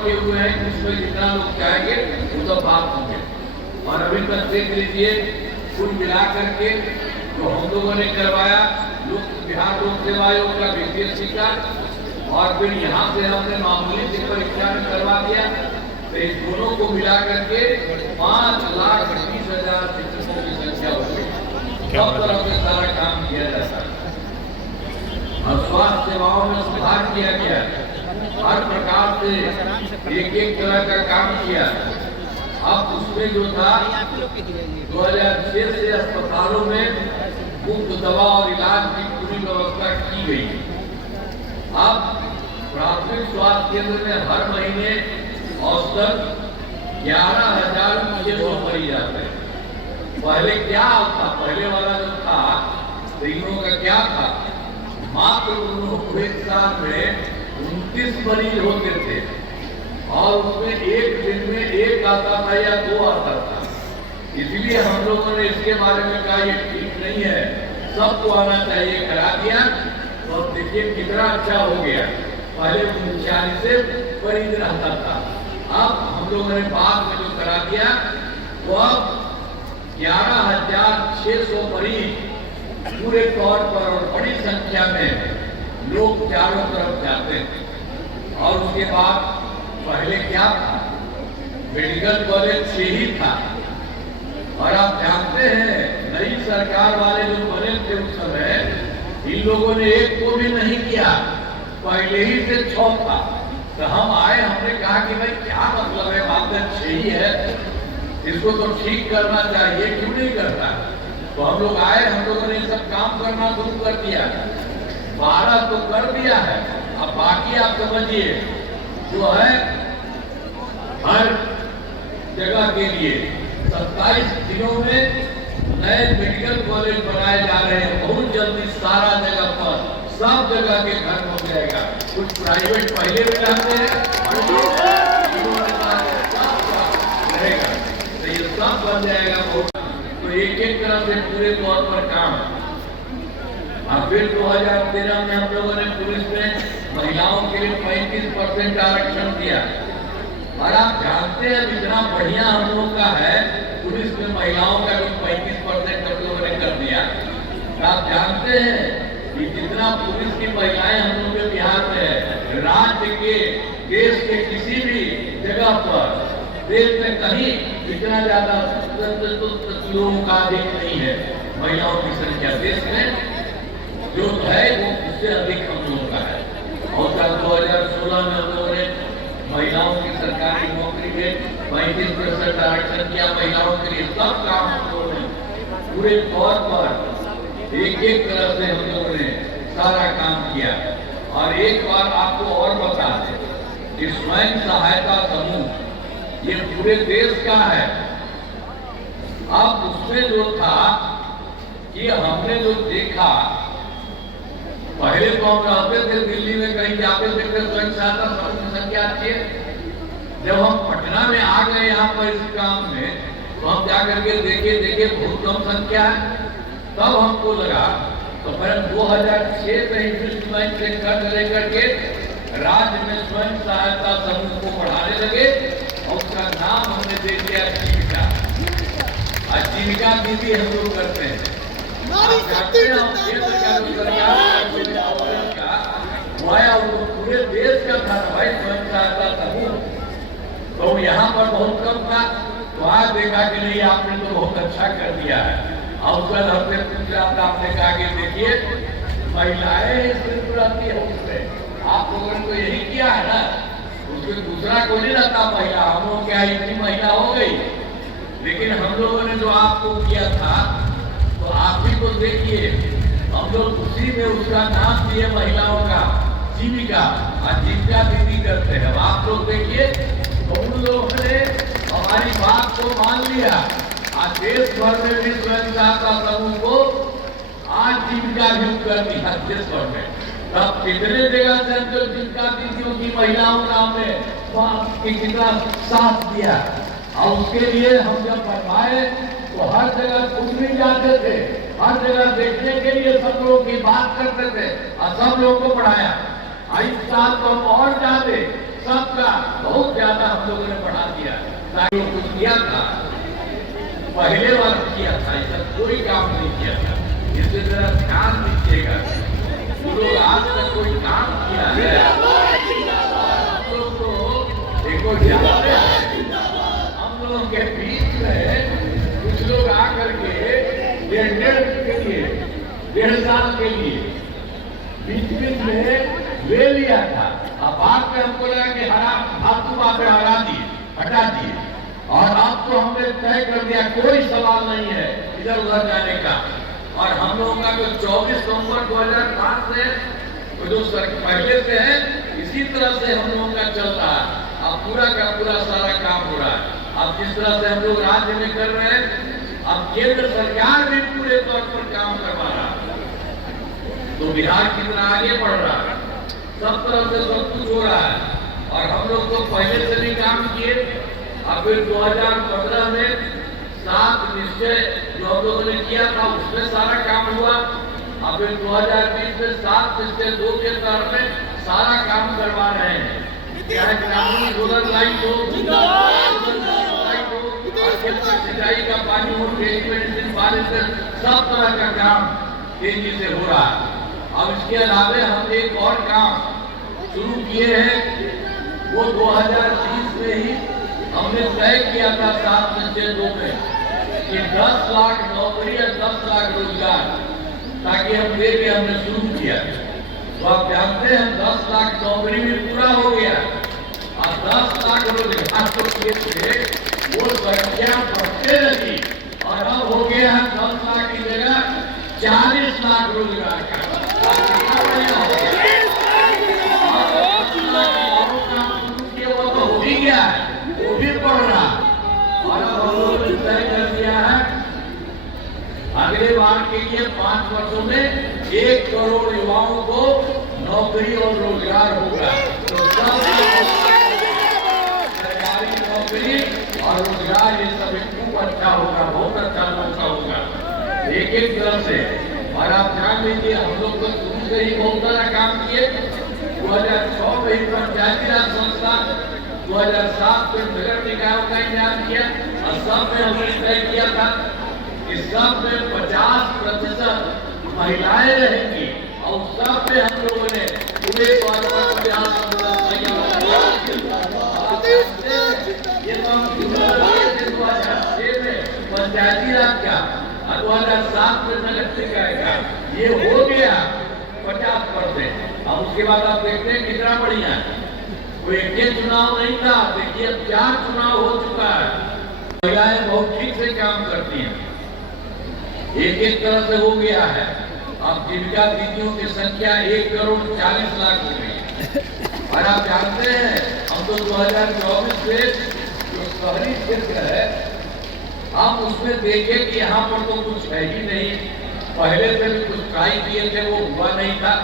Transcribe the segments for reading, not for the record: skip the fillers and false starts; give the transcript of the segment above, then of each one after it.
रखे हुए हैं, उसमें जितना लोग चाहेंगे वो सब बात होंगे। और अभी तक देख लीजिए, कुल मिला करके जो हम लोगों ने करवाया, बिहार लोक सेवा आयोग का बीपीएससी का, और फिर यहाँ से हमने मामूली से परीक्षा में करवा दिया, तो इस दोनों को मिला करके 5,20,000 शिक्षकों की संख्या हो गई। सब तरह से सारा काम किया जाता है और स्वास्थ्य सेवाओं में सुधार किया गया, हर प्रकार से एक तरह का काम किया। अब उसमें जो था 2006 से अस्पतालों में मुफ्त दवा और इलाज की पूरी व्यवस्था की गई। अब प्राथमिक स्वास्थ्य केंद्र में हर महीने औसतन 11,600 मरीज आते हैं। पहले क्या था, पहले वाला जो था तीनों का क्या था, मात्र एक साल में 29 मरीज होते थे और उसमें एक दिन में एक आता था या 2 आता था। इसलिए हम लोगों ने इसके बारे में कहा ये ठीक नहीं है, सबको आना चाहिए, करा दिया। और देखिए कितना अच्छा हो गया, पहले 39 मरीज रहता था, अब हम लोगों ने बाद में जो करा दिया वो अब 11,600 मरीज पूरे तौर पर और बड़ी संख्या में लोग चारों तरफ जाते हैं। और उसके बाद पहले क्या था, मेडिकल कॉलेज से ही था। और आप जानते हैं नई सरकार वाले जो बने थे उस समय, इन लोगों ने एक को भी नहीं किया, पहले ही से 6 था। तो हम आए, हमने कहा कि भाई क्या मतलब है, बात 6 ही है, इसको तो ठीक करना चाहिए, क्यों नहीं करता। तो हम लोग आए, हम लोगों ने सब काम करना शुरू कर दिया। 12 तो कर दिया है, अब बाकी आप समझिए जो है हर जगह के लिए 27 जिलों में नए मेडिकल कॉलेज बनाए जा रहे हैं। बहुत जल्दी सारा जगह पर सब जगह के घर हो जाएगा। कुछ प्राइवेट पहले भी रहते हैं रहेगा, तो ये सब बन जाएगा। तो एक तरह से पूरे तौर पर काम। अब फिर 2013 में हम लोगों ने पुलिस में महिलाओं के लिए 35% आरक्षण दिया। और आप जानते हैं जितना बढ़िया हम लोग का है, पुलिस में महिलाओं का भी 35% हम लोगों ने कर दिया। आप जानते हैं कि जितना पुलिस की महिलाएं हम लोग के बिहार में है, राज्य के देश के किसी भी जगह पर, देश में कहीं इतना ज्यादा लोगों का अधिक नहीं है महिलाओं की संख्या। देश में जो है वो उससे अधिक हम लोगों का है। और 2016 में हम लोगों ने महिलाओं की सरकारी नौकरी में 35% आरक्षण किया महिलाओं के लिए। सब काम हम लोगों ने पूरे तौर पर एक तरह से हम लोगों ने सारा काम किया। और एक बार आपको और बता दें कि स्वयं सहायता समूह ये पूरे देश का है। अब उसमें जो था कि हमने जो देखा, पहले तो हम रहते थे दिल्ली में, कहीं जाते थे स्वयं सहायता समूह की संख्या अच्छी है। जब हम पटना में आ गए यहाँ पर इस काम में, तो हम जाकर के देखे बहुत कम संख्या है। तब हमको लगा, तो फिर 2006 से इन्वेस्टमेंट से कर्ज लेकर के राज्य में स्वयं सहायता समूह को बढ़ाने लगे और उसका नाम हमने दे दिया जीविका। आजीविका दीदी हम लोग करते हैं। पूरे देश का था भाई स्वयं सहायता समूह, तो यहाँ पर बहुत कम था। तो आज देखा कि नहीं, आपने तो बहुत अच्छा कर दिया है। और कल हमने पूछा था, आपने कहा कि देखिए महिलाएं सिर्फ रहती है उसमें, आप लोगों ने तो यही किया है ना, उसमें दूसरा कोई नहीं रहता महिला। हम लोग क्या इतनी महिला हो गई, लेकिन हम लोगों ने जो आपको किया था, तो आप भी तो देखिए, हम लोग उसी में उसका नाम दिए महिलाओं का जीविका, आजीविका दीदी करते हैं। आप लोग देखिए, तो उन लोगों ने हमारी बात को मान लिया। आज देश भर में भी स्वयं सहायता समूह को आजीविका भी कर दिया देश भर में। तब कितने जगह से जो जीविका दीदियों की महिलाओं का हमने कितना साथ दिया। और उसके लिए हम जब बनवाए तो हर जगह कुछ नहीं जाते थे, हर जगह देखने के लिए सब लोग की बात करते थे और सब लोगों को पढ़ाया। इस साल तो हम और ज्यादा सबका बहुत ज्यादा हम लोगों ने बढ़ा दिया। ताकि कुछ किया था, पहले बार किया था, ऐसा कोई काम नहीं किया था। इसी तरह ध्यान दीजिएगा, लोग आज तक कोई काम किया है हम लोग को देखो जानते हैं। हम लोगों के बीच में कुछ लोग आकर के डेढ़ साल के लिए बीच में ले लिया था। अब बाद में हमको लगा कि फालतू बातें हटा दिए और अब तो हमने तय कर दिया कोई सवाल नहीं है इधर उधर जाने का। और हम लोगों का जो 24 नवंबर 2005 से जो पहले से है इसी तरह से हम लोगों का चल रहा है। अब पूरा का पूरा सारा काम हो रहा है। अब जिस तरह से हम लोग राज्य में कर रहे हैं, अब केंद्र सरकार भी पूरे तौर पर काम करवा रहा है, तो बिहार कितना आगे बढ़ रहा है, सब तरह से सब कुछ हो रहा है। और हम लोग तो पहले से भी काम किए। अब फिर 2015 में 7 निश्चय जो हम लोगों ने किया था उसमें सारा काम हुआ। अब फिर 2020 में 7 निश्चय 2 के तहत में सारा काम करवा रहे हैं। चाहे ग्रामीण सोलर लाइट हो, सिंचाई का पानी हो, सब तरह का काम तेजी से हो रहा है। अब इसके अलावा हम एक और काम शुरू किए हैं, वो 2030 में ही हमने तय किया था 7 निश्चय 2 में कि 10 लाख नौकरी और 10 लाख रोजगार ताकि हम देंगे। हमने शुरू किया तो आप जानते हैं 10 लाख नौकरी भी पूरा हो गया और 10 लाख रोजगार तो किए थे, वो संख्या बढ़ते रही और अब हो गया है 10 लाख की जगह 40 लाख रोजगार का। वो तो हो ही गया है, वो भी बढ़ रहा और अब हम लोगों ने तय कर दिया है अगले बार के लिए 5 वर्षों में 1 करोड़ युवाओं को नौकरी और रोजगार होगा। तो सरकारी नौकरी और रोजगार ये सब खूब अच्छा होगा, बहुत अच्छा मौका होगा एक तरह से। और आप जान लीजिए हम लोग तो शुरू से ही बहुत सारा काम किए। 2006 में ही पंचायती राज संस्था, 2007 में नगर निकायों का इंतजाम किया और सब में हमने तय किया था कि सब में 50% महिलाएं रहेंगी और सब में हम लोगों ने पूरे तौर पर पंचायती राज का 2007 में नगर निकाय का ये हो गया 50%। अब उसके बाद आप देखते हैं कितना बढ़िया है। कोई एक चुनाव नहीं था, देखिए अब 4 चुनाव हो चुका है। महिलाएं बहुत ठीक से काम करती हैं, एक तरह से हो गया है। अब जीविका दीदियों की संख्या 1 करोड़ 40 लाख हो गई है। और आप जानते हैं हम तो 2024 से जो शहरी क्षेत्र है हम उसमें देखे कि यहाँ पर तो कुछ है ही नहीं। पहले से भी कुछ ट्राई किए थे, वो हुआ नहीं था।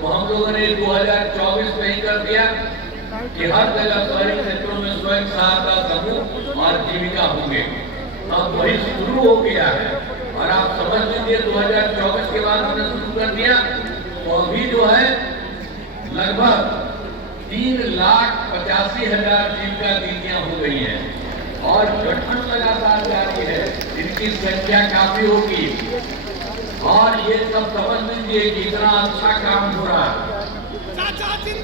तो हम लोगों ने 2024 में ही कर दिया कि हर जगह शहरी क्षेत्रों में स्वयं सहायता समूह और जीविका होंगे। अब वही शुरू हो गया है और आप समझ लीजिए 2024 के बाद हमने शुरू कर दिया तो अभी जो है लगभग 3,85,000 जीविका दीदियां हो गई हैं और गठन लगातार जारी है, इनकी संख्या काफी होगी। और ये सब समझ लीजिए कि इतना अच्छा काम हो रहा है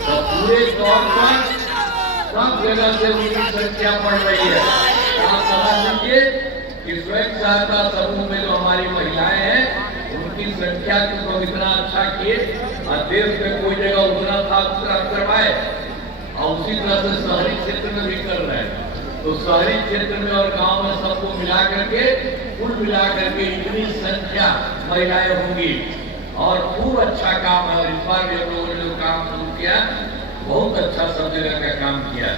तो पूरे तौर पर सब जगह से उनकी संख्या बढ़ रही है। आप समझ लीजिए कि स्वयं सहायता समूह में जो हमारी महिलाएं हैं उनकी संख्या को इतना अच्छा किए और देश में कोई जगह उतना था उतना करवाए और उसी तरह से शहरी क्षेत्र में भी कर रहे हैं। तो शहरी क्षेत्र में और गांव में सबको मिला करके कुल मिला करके इतनी संख्या महिलाएं होंगी और खूब अच्छा काम है। और इस बार भी हम लोगों ने जो काम शुरू किया बहुत अच्छा सब जगह का काम किया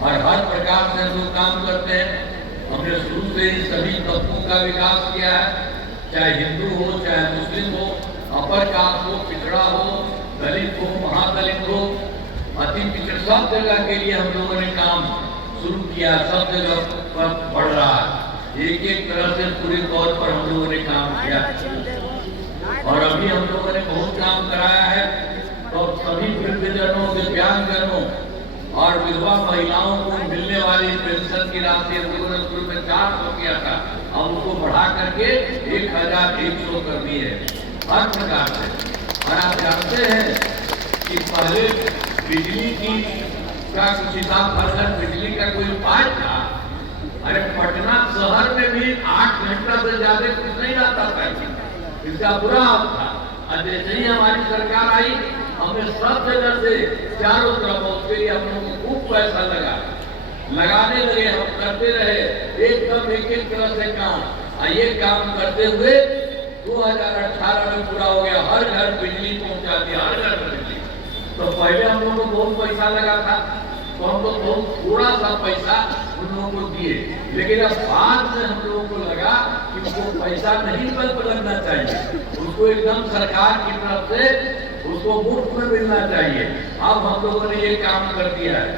और हर प्रकार से हम लोग काम करते हैं। हमने शुरू से ही सभी तबकों का विकास किया है, चाहे हिंदू हो चाहे मुस्लिम हो, अपर कास्ट हो, पिछड़ा हो, दलित हो, महादलित हो, अति पिछड़, सब जगह के लिए हम लोगों ने काम शुरू किया। सब जगह पर बढ़ रहा है, एक तरह से पूरे तौर पर हम लोगों ने काम किया और अभी हम लोगों ने बहुत काम कराया है। तो सभी वृद्धजनों, दिव्यांगजनों और विधवा महिलाओं को मिलने वाली पेंशन की राशि हम लोगों ने शुरू में 400 किया था, अब उसको बढ़ा करके 1100 कर दी है हर प्रकार से। और आप जानते हैं कि पहले बिजली की का कुछ हिसाब भरकर बिजली का कोई उपाय था। अरे पटना शहर में भी 8 घंटा से ज्यादा कुछ नहीं आता था, इसका बुरा हाल था। और जैसे ही हमारी सरकार आई, हमने सब जगह से चारों तरफ उसके लिए हम लोगों को खूब पैसा लगाने लगे, हम करते रहे एकदम एक तरह से काम। और ये काम करते हुए 2018 में पूरा हो गया, हर घर बिजली पहुंचा दिया, हर घर बिजली। तो पहले हम लोगों को बहुत पैसा लगा था, तो हम लोग बहुत थोड़ा सा पैसा उन लोगों को दिए, लेकिन अब बाद में हम लोगों को लगा कि उसको पैसा नहीं लगना चाहिए, उसको एकदम सरकार की तरफ से उसको मुफ्त में मिलना चाहिए। अब हम लोगों ने ये काम कर दिया है,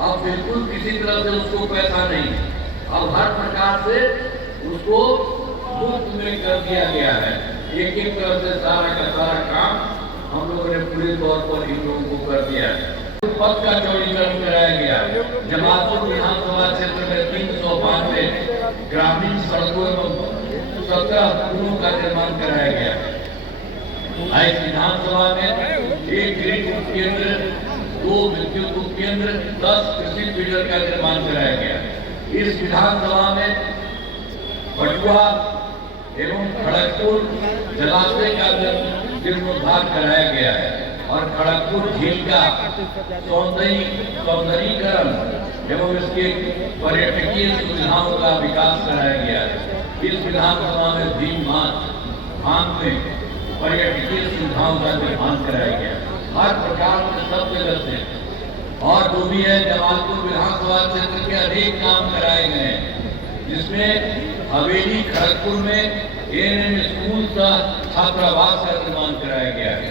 अब बिल्कुल किसी तरह से उसको पैसा नहीं, अब हर प्रकार से उसको मुफ्त में कर दिया गया है। एक तरह से सारा का सारा काम हम लोगों ने पूरे तौर पर इन लोगों को कर दिया है। पथ का चौड़ीकरण कराया गया, जमालपुर विधानसभा क्षेत्र में 392 ग्रामीण सड़कों एवं 17 पुलों का निर्माण कराया गया। इस विधानसभा में 1 ग्रिड उपकेंद्र, 2 विद्युत उपकेंद्र, 10 कृषि फीडर का निर्माण कराया गया। इस विधानसभा में पटुआ एवं खड़गपुर जलाशय का जीर्णोद्धार कराया गया है और खड़गपुर झील का सौंदर्यीकरण एवं इसके पर्यटकीय सुविधाओं का विकास कराया गया है। इस विधानसभा में भीम बांध में पर्यटकीय सुविधाओं का निर्माण कराया गया, हर प्रकार के सब जगह से। और जो भी है, जमालपुर विधानसभा क्षेत्र के अनेक काम कराए गए हैं, जिसमें हवेली खड़गपुर में ANM स्कूल का छात्रावास का निर्माण कराया गया है।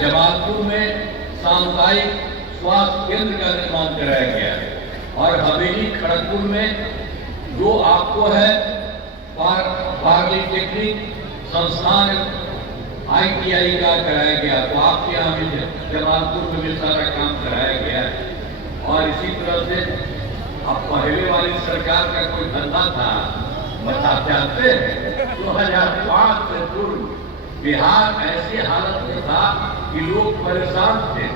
जमालपुर में सामुदायिक स्वास्थ्य केंद्र का निर्माण कराया गया है। और हवेली खड़गपुर में जो आपको है पॉलिटेक्निक संस्थान ITI का कराया गया, तो आपके यहाँ भी जमालपुर में भी सारा काम कराया गया है। और इसी तरह से अब पहले वाली सरकार का कोई धंधा था, आप जानते हैं 2005 से पूर्व बिहार ऐसी हालत में था कि लोग परेशान थे,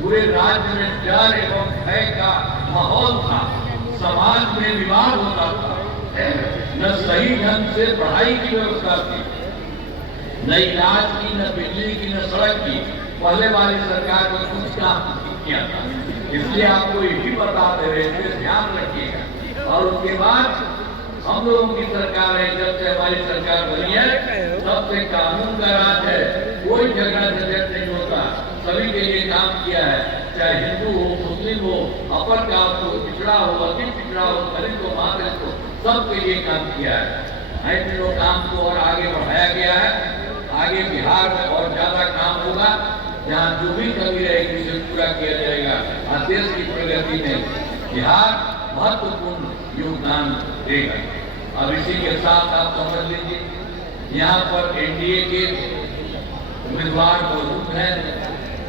पूरे राज्य में डर एवं भय का माहौल था, समाज में विवाद होता था, न सही ढंग से पढ़ाई की व्यवस्था थी, न इलाज की, न बिजली की, न सड़क की। पहले वाली सरकार ने कुछ काम किया था, इसलिए आपको यही बता दे रहे थे, ध्यान रखिएगा। और उसके बाद हम लोगों की सरकार है, जब से हमारी सरकार बनी है तब से कानून का राज है, कोई झगड़ा झंझट नहीं होता, सभी के लिए काम किया है, चाहे हिंदू हो, मुस्लिम हो, अपर कास्ट हो, पिछड़ा हो, अति पिछड़ा हो, दलित हो, मादलित हो, सबके लिए काम किया है। ऐसे लोग काम को और आगे बढ़ाया गया है। आगे बिहार में और ज्यादा काम होगा, जहाँ जो भी कमी रहेगी उसे पूरा किया जाएगा और देश की प्रगति में बिहार महत्वपूर्ण योगदान देगा। अब इसी के साथ आप समझ लीजिए, यहाँ पर NDA के उम्मीदवार मौजूद हैं।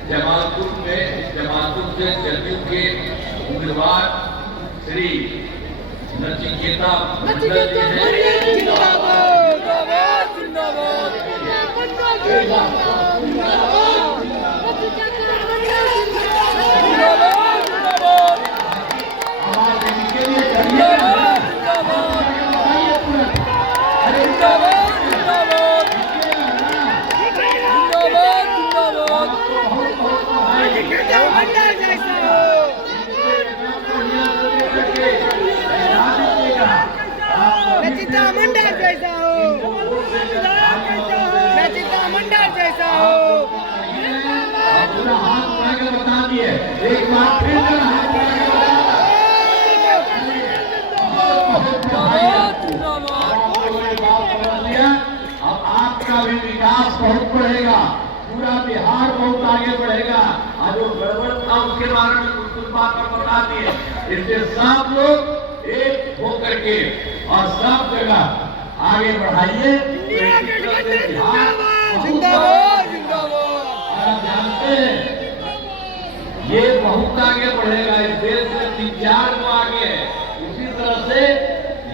जमालपुर से जदयू के उम्मीदवार श्री नचिकेता मंडल जी एक बार फिर अब आपका भी विकास बहुत बढ़ेगा, पूरा बिहार बहुत आगे बढ़ेगा। और जो गड़बड़ था उसके बारे में कुछ बात बता दिए, इसलिए सब लोग एक होकर के और सब जगह आगे बढ़ाइए। जानते हैं ये बहुत आगे बढ़ेगा। इस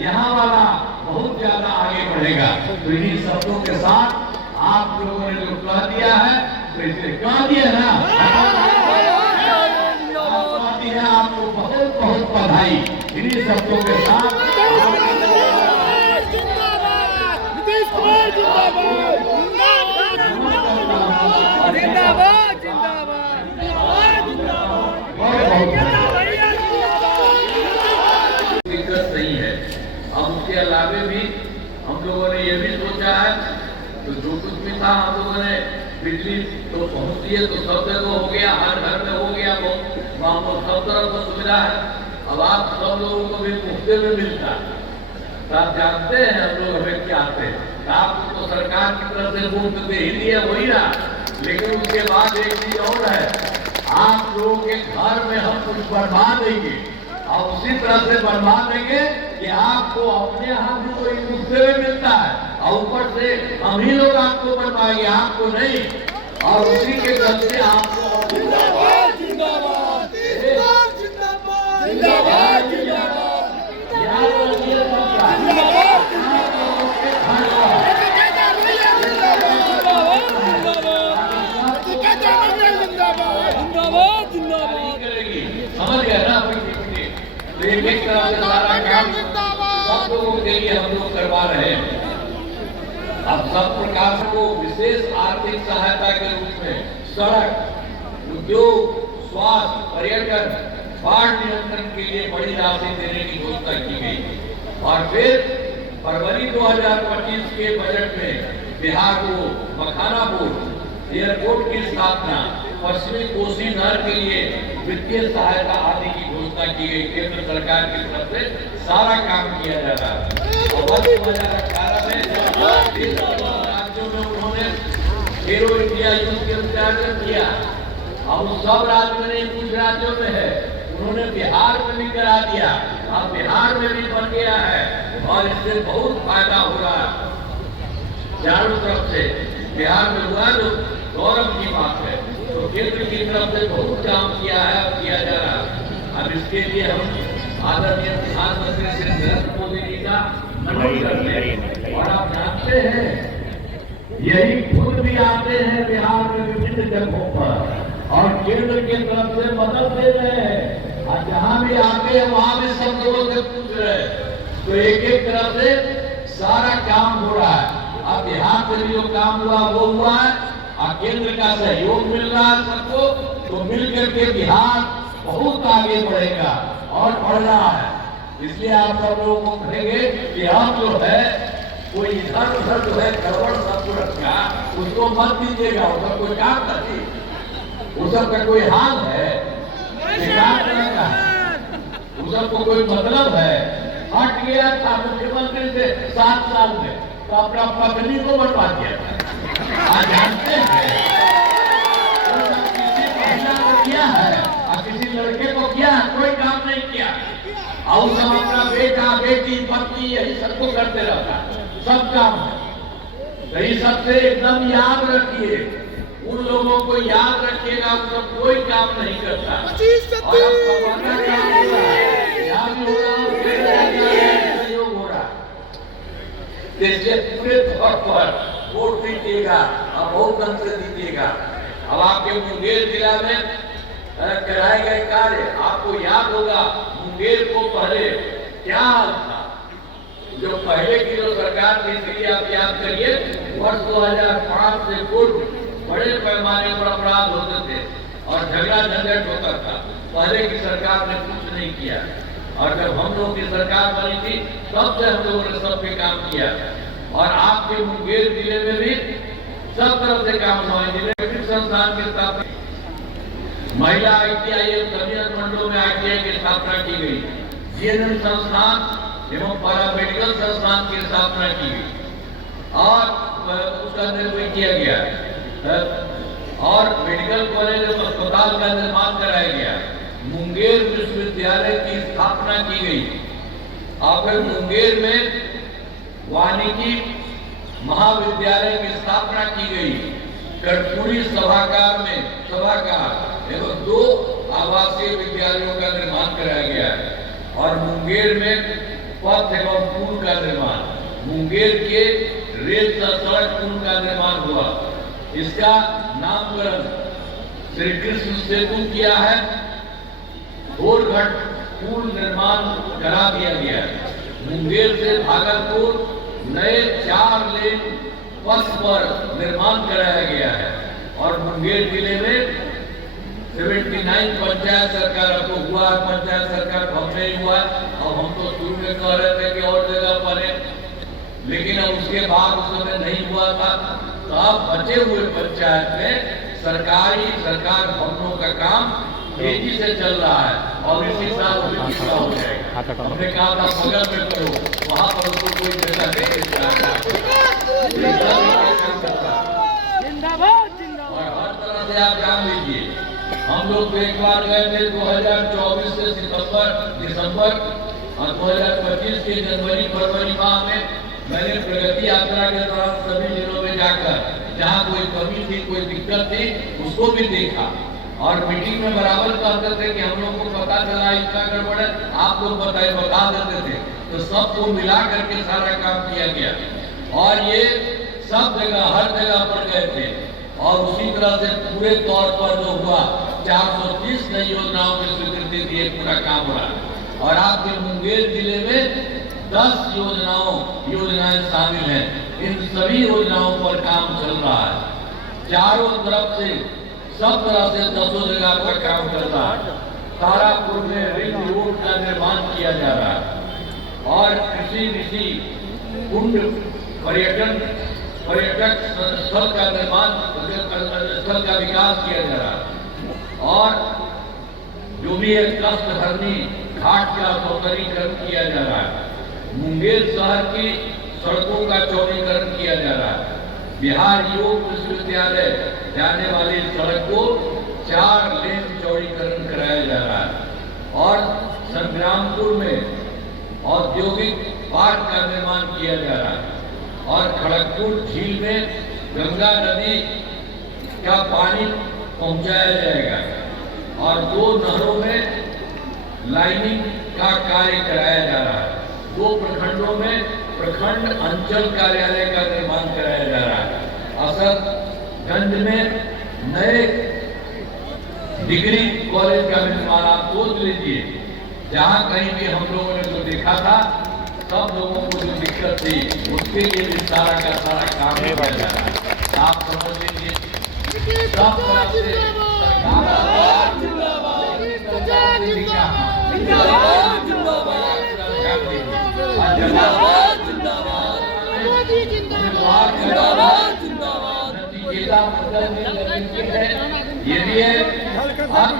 यहाँ वाला बहुत ज्यादा आगे बढ़ेगा। तो इन्हीं शब्दों के साथ आप लोगों ने जो कह दिया है, तो इसे कह दिया ना, आपको बहुत बहुत बधाई। इन्हीं शब्दों के साथ दिक्कत नहीं है। अब उसके अलावे भी हम लोगों ने ये भी सोचा है, तो जो कुछ भी था हम लोगों ने बिजली तो पहुंचती है तो सब जगह हो गया, हर घर में हो गया, वहाँ सब तरफ का सुविधा है। अब आप सब लोगों को भी मुफ्त में मिलता है। तो आप जानते हैं हम लोग हमें क्या आते हैं। आपको तो सरकार की तरफ से मुफ्त दे ही दिया वही ना, लेकिन उसके बाद एक चीज और है, आप लोगों के घर में हम कुछ बनवा देंगे और उसी तरह से बनवा देंगे कि आपको अपने यहाँ भी कोई मुफ्त में मिलता है और ऊपर से हम ही लोग आपको बनवाएंगे, आपको नहीं। और उसी के चलते आपको समझ गया ना। तो एक तरह से सारा काम सब लोगों के लिए हम लोग करवा रहे हैं। अब सब प्रकार को विशेष आर्थिक सहायता के रूप में सड़क, उद्योग, स्वास्थ्य, पर्यटन, बाढ़ नियंत्रण के लिए बड़ी राशि देने की घोषणा की गई। और फिर फरवरी 2025 के बजट में बिहार को मखानापुर एयरपोर्ट की स्थापना, पश्चिमी कोसी नहर के लिए वित्तीय सहायता आदि की घोषणा की गई। केंद्र सरकार की तरफ से सारा काम किया जा रहा है। और वर्ष 2018 में राज्यों में उन्होंने खेलो इंडिया यूथ के उद्घाटन किया और सब राज्यों में नहीं, कुछ राज्यों में है, उन्होंने बिहार में भी करा दिया। अब बिहार में भी बन गया है और इससे बहुत फायदा हो रहा है चारों तरफ से। बिहार में हुआ जो गौरव की बात है। तो केंद्र की तरफ से बहुत काम किया है और किया जा रहा है। अब इसके लिए हम आदरणीय प्रधानमंत्री श्री नरेंद्र मोदी जी का नमन करते हैं। और आप जानते हैं यही खुद भी आते हैं बिहार में विभिन्न जगहों पर और केंद्र की तरफ से मदद दे रहे हैं। और जहाँ भी आते हैं वहाँ भी सब लोगों से पूछ रहे हैं। तो एक एक तरफ से सारा काम हो रहा है। अब बिहार से भी जो काम हुआ वो हुआ है और केंद्र का सहयोग मिल रहा है सबको। तो मिलकर के बिहार बहुत आगे बढ़ेगा और बढ़ रहा है। इसलिए आप सब लोगों को कहेंगे कि हम जो है कोई इधर उधर जो है गड़बड़ सब रखा उसको मत दीजिएगा। उसका कोई काम नहीं, उस सबका कोई हाल है, काम करेगा, उस सबको कोई मतलब है। हट गया था मुख्यमंत्री से 7 साल में तो अपना पत्नी को बनवा दिया था। आज जानते हैं किसी महिला को किया है और किसी लड़के को किया है, कोई काम नहीं किया। और सब अपना बेटा बेटी पत्नी यही सबको करते रहता है, सब काम है। तो ये सबसे एकदम याद रखिए, उन लोगों को याद रखिएगा, वो सब कोई काम नहीं करता। और सहयोग हो रहा है, पूरे तौर पर वोट दीजिएगा और बहुत ढंग से दीजिएगा। अब आपके मुंगेर जिला में कराए गए कार्य आपको याद होगा। मुंगेर को पहले क्या हाल था, जो पहले की जो सरकार थी, इसलिए आप याद करिए वर्ष 2005 से पूर्व बड़े पैमाने पर अपराध होते थे और झगड़ा झंझट होता था। पहले की सरकार ने कुछ नहीं किया और जब हम लोग की सरकार बनी थी तब से हम लोगों ने सब पे काम किया। और आपके मुंगेर जिले में भी सब तरफ से काम हुआ। जिले संस्थान के स्थापना, महिला ITI सभी मंडलों में ITI की स्थापना की गई। GNM संस्थान एवं पैरामेडिकल संस्थान की स्थापना की गई और उसका निर्माण किया गया और मेडिकल कॉलेज एवं अस्पताल का निर्माण कराया गया। मुंगेर विश्वविद्यालय की स्थापना की गई और फिर मुंगेर में वानिकी महाविद्यालय की स्थापना की गई। कर्पूरी सभागार एवं 2 आवासीय विद्यालयों का निर्माण कराया गया है और मुंगेर में पथ एवं पुल का निर्माण, मुंगेर के रेल सड़क पुल का निर्माण हुआ। इसका नामकरण श्री कृष्ण सेतु किया है। घोरघट पुल निर्माण करा दिया गया है। मुंगेर से भागलपुर नए 4 लेन पथ पर निर्माण कराया गया है और मुंगेर जिले में 79 पंचायत सरकार आपको हुआ है। पंचायत सरकार भवन नहीं हुआ और हम तो शुरू में कह रहे थे कि और जगह बने, लेकिन अब उसके बाद उस समय नहीं हुआ था। तो अब बचे हुए पंचायत में सरकार भवनों का काम तेजी से चल रहा है और इसी साल पूरा हो जाएगा। हमने कहा था बगल में करो, वहाँ पर उसको कोई जगह नहीं और हर तरह से आप जान लीजिए। हम लोग तो एक बार गए थे 2024 से दिसंबर और 2025 के जनवरी फरवरी माह में मैंने प्रगति यात्रा के दौरान सभी जिलों में जाकर जहाँ कोई कमी थी, कोई दिक्कत थी, उसको भी देखा और मीटिंग में बराबर कहते थे कि हम लोग को पता चला इतना गड़बड़ है, आप लोग बता देते थे। तो सबको मिला करके सारा काम किया गया और ये सब जगह हर जगह पर गए थे और उसी तरह से पूरे तौर पर जो हुआ 430 नई योजनाओं की स्वीकृति दी, पूरा काम हो रहा और आपके मुंगेर जिले में 10 योजनाएं शामिल हैं। इन सभी योजनाओं पर काम चल रहा है। चारों तरफ से सब तरह से 10 जगह पर काम चल रहा है। तारापुर में रिंग रोड का निर्माण किया जा रहा है और कृषि कुंड पर्यटक स्थल का निर्माण, स्थल का विकास किया जा रहा है और जो भी है कष्टहरणी घाट का सौंदर्यीकरण किया जा रहा है। मुंगेर शहर की सड़कों का चौड़ीकरण किया जा रहा है। बिहार योग विश्वविद्यालय जाने वाली सड़क को 4 लेन चौड़ीकरण कराया जा रहा है और संग्रामपुर में औद्योगिक पार्क का निर्माण किया जा रहा है और खड़गपुर झील में गंगा नदी का पानी पहुंचाया जाएगा और 2 नहरों में लाइनिंग का कार्य कराया जा रहा है। 2 प्रखंडों में प्रखंड अंचल कार्यालय का निर्माण कराया जा रहा है। असदगंज में नए डिग्री कॉलेज का निर्माण, आप सोच लीजिए, जहां कहीं भी हम लोगों ने जो देखा था, सब लोगों को जो दिक्कत थी उसके लिए भी सारा का सारा काम किया जा रहा है। आप समझ लीजिए सब तरह से ये भी है। आप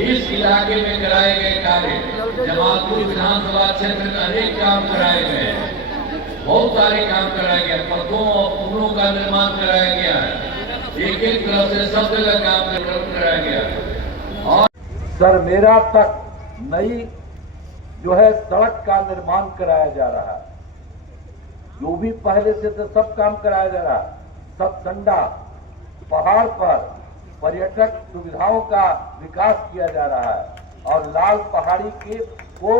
इस इलाके में कराए गए कार्य, जमालपुर विधानसभा क्षेत्र में अनेक काम कराए गए, बहुत सारे काम कराए गए, पथों और पुलों का निर्माण कराया गया है। एक तरह से सब जगह काम कराया गया और सरमेरा तक नई जो है सड़क का निर्माण कराया जा रहा है। जो भी पहले से तो सब काम कराया जा रहा है। सब संडा पहाड़ पर पर्यटक सुविधाओं का विकास किया जा रहा है और लाल पहाड़ी को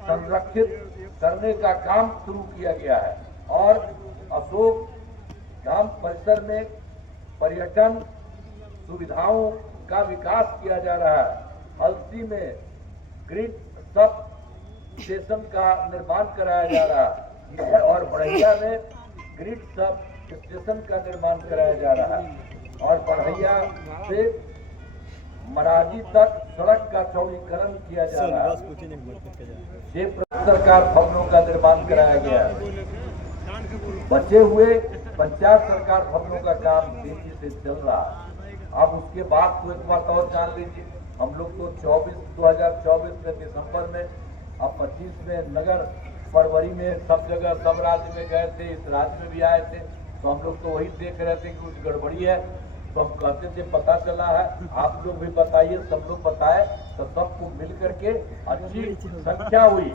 संरक्षित करने का काम शुरू किया गया है और अशोक धाम परिसर में पर्यटन सुविधाओं का विकास किया जा रहा है। हल्सी में ग्रिड सब स्टेशन का निर्माण कराया जा रहा है और बढ़ैया में ग्रिड सब स्टेशन का निर्माण कराया जा रहा है और बढ़ैया से मराजी तक सड़क का चौड़ीकरण किया जा रहा है। सरकार भवनों का निर्माण कराया गया है। बचे हुए पंचायत सरकार भवनों का काम तेजी से चल रहा है। अब उसके बाद तो एक बात और जान लीजिए, हम लोग तो 2024 में दिसंबर में, अब 25 में नगर फरवरी में सब जगह सब राज्य में गए थे, इस राज्य में भी आए थे, तो हम लोग तो वही देख रहे थे कि कुछ गड़बड़ी है, तो हम कहते थे पता चला है, आप लोग भी बताइए, सब लोग बताए, तो सबको मिल करके अच्छी संख्या हुई,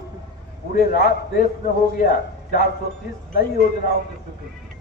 पूरे देश में हो गया 430 नई योजनाओं की स्वीकृति।